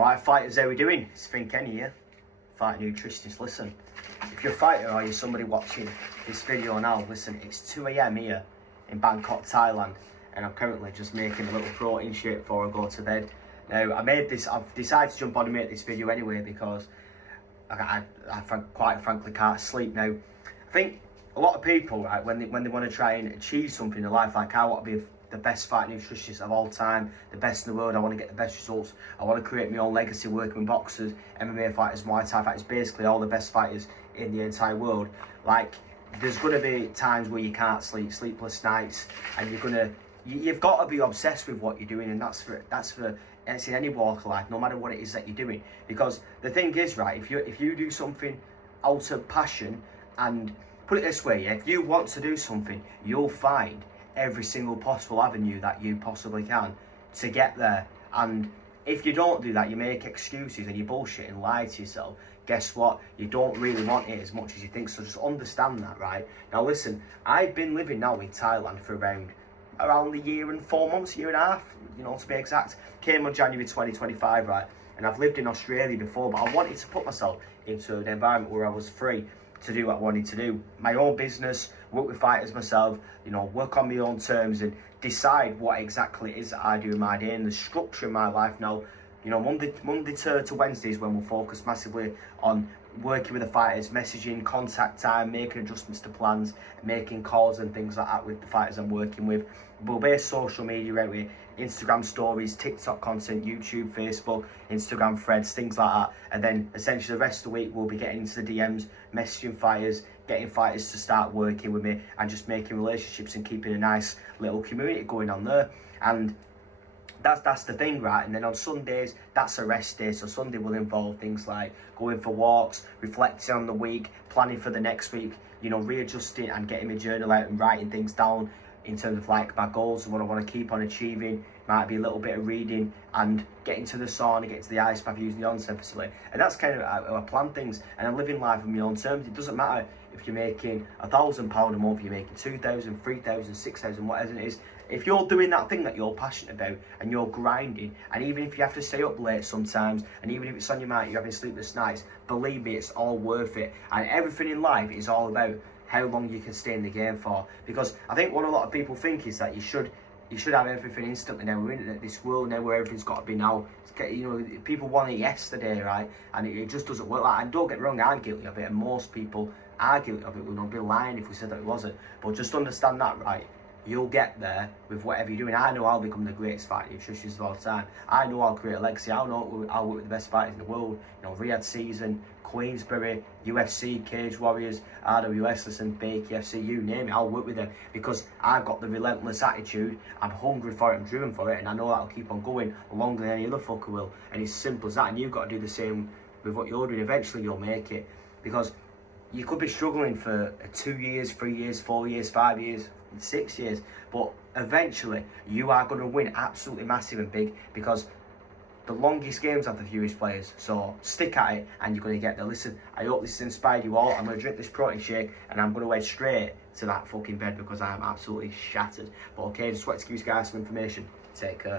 Alright fighters, how we doing? It's Finn Kenny here, fighting nutritionist. Listen, if you're a fighter or you're somebody watching this video now, listen, it's 2 AM here in Bangkok, Thailand, and I'm currently just making a little protein shake before I go to bed. Now, I've decided to jump on and make this video anyway because I quite frankly can't sleep now. I think a lot of people, right, when they want to try and achieve something in their life, like I want to be the best fighting nutritionist of all time, the best in the world, I want to get the best results, I want to create my own legacy working with boxers, MMA fighters, Muay Thai fighters, basically all the best fighters in the entire world. Like, there's going to be times where you can't sleep, sleepless nights, and you've got to be obsessed with what you're doing, and that's it's in any walk of life, no matter what it is that you're doing. Because the thing is, right, if you do something out of passion, and put it this way, yeah, if you want to do something, you'll find every single possible avenue that you possibly can to get there. And if you don't do that, you make excuses and you bullshit and lie to yourself, guess what, you don't really want it as much as you think. So just understand that, right? Now listen, I've been living now in Thailand for around a year and 4 months, year and a half, you know, to be exact. Came on January 2025, right? And I've lived in Australia before, but I wanted to put myself into an environment where I was free to do what I wanted to do. My own business, work with fighters myself, you know, work on my own terms and decide what exactly it is that I do in my day and the structure in my life now. You know, Monday to Wednesdays when we'll focus massively on working with the fighters, messaging, contact time, making adjustments to plans, making calls and things like that with the fighters I'm working with. We'll base social media out with Instagram stories, TikTok content, YouTube, Facebook, Instagram threads, things like that. And then essentially the rest of the week we'll be getting into the DMs, messaging fighters, getting fighters to start working with me and just making relationships and keeping a nice little community going on there. And that's the thing, right? And then on Sundays, that's a rest day. So Sunday will involve things like going for walks, reflecting on the week, planning for the next week, you know, readjusting and getting my journal out and writing things down in terms of like my goals and what I want to keep on achieving. Might be a little bit of reading and getting to the sauna, getting to the ice bath, using the onsen facility. And that's kind of how I plan things. And I'm living life on my own terms. It doesn't matter if you're making £1,000 a month, you're making 2,000, 3,000, 6,000, whatever it is. If you're doing that thing that you're passionate about and you're grinding, and even if you have to stay up late sometimes, and even if it's on your mind, you're having sleepless nights, believe me, it's all worth it. And everything in life is all about how long you can stay in the game for. Because I think what a lot of people think is that you should have everything instantly now. We're in this world now where everything's got to be now. You know, people want it yesterday, right? And it just doesn't work like that. And don't get me wrong, I'm guilty of it, and most people are guilty of it. We wouldn't be lying if we said that it wasn't. But just understand that, right? You'll get there with whatever you're doing. I know I'll become the greatest fighting nutritionist of all time. I know I'll create a legacy. I know I'll work with the best fighters in the world. You know, Riyadh Season, Queensberry, UFC, Cage Warriors, RWS, listen, Baker FC, you name it, I'll work with them because I've got the relentless attitude. I'm hungry for it, I'm driven for it, and I know that'll keep on going longer than any other fucker will. And it's simple as that, and you've got to do the same with what you're doing. Eventually you'll make it, because you could be struggling for 2 years, 3 years, 4 years, 5 years, 6 years, but eventually you are going to win absolutely massive and big, because the longest games have the fewest players. So stick at it and you're going to get there. Listen, I hope this has inspired you all. I'm going to drink this protein shake and I'm going to head straight to that fucking bed because I am absolutely shattered. But okay, just wanted to give you guys some information. Take care.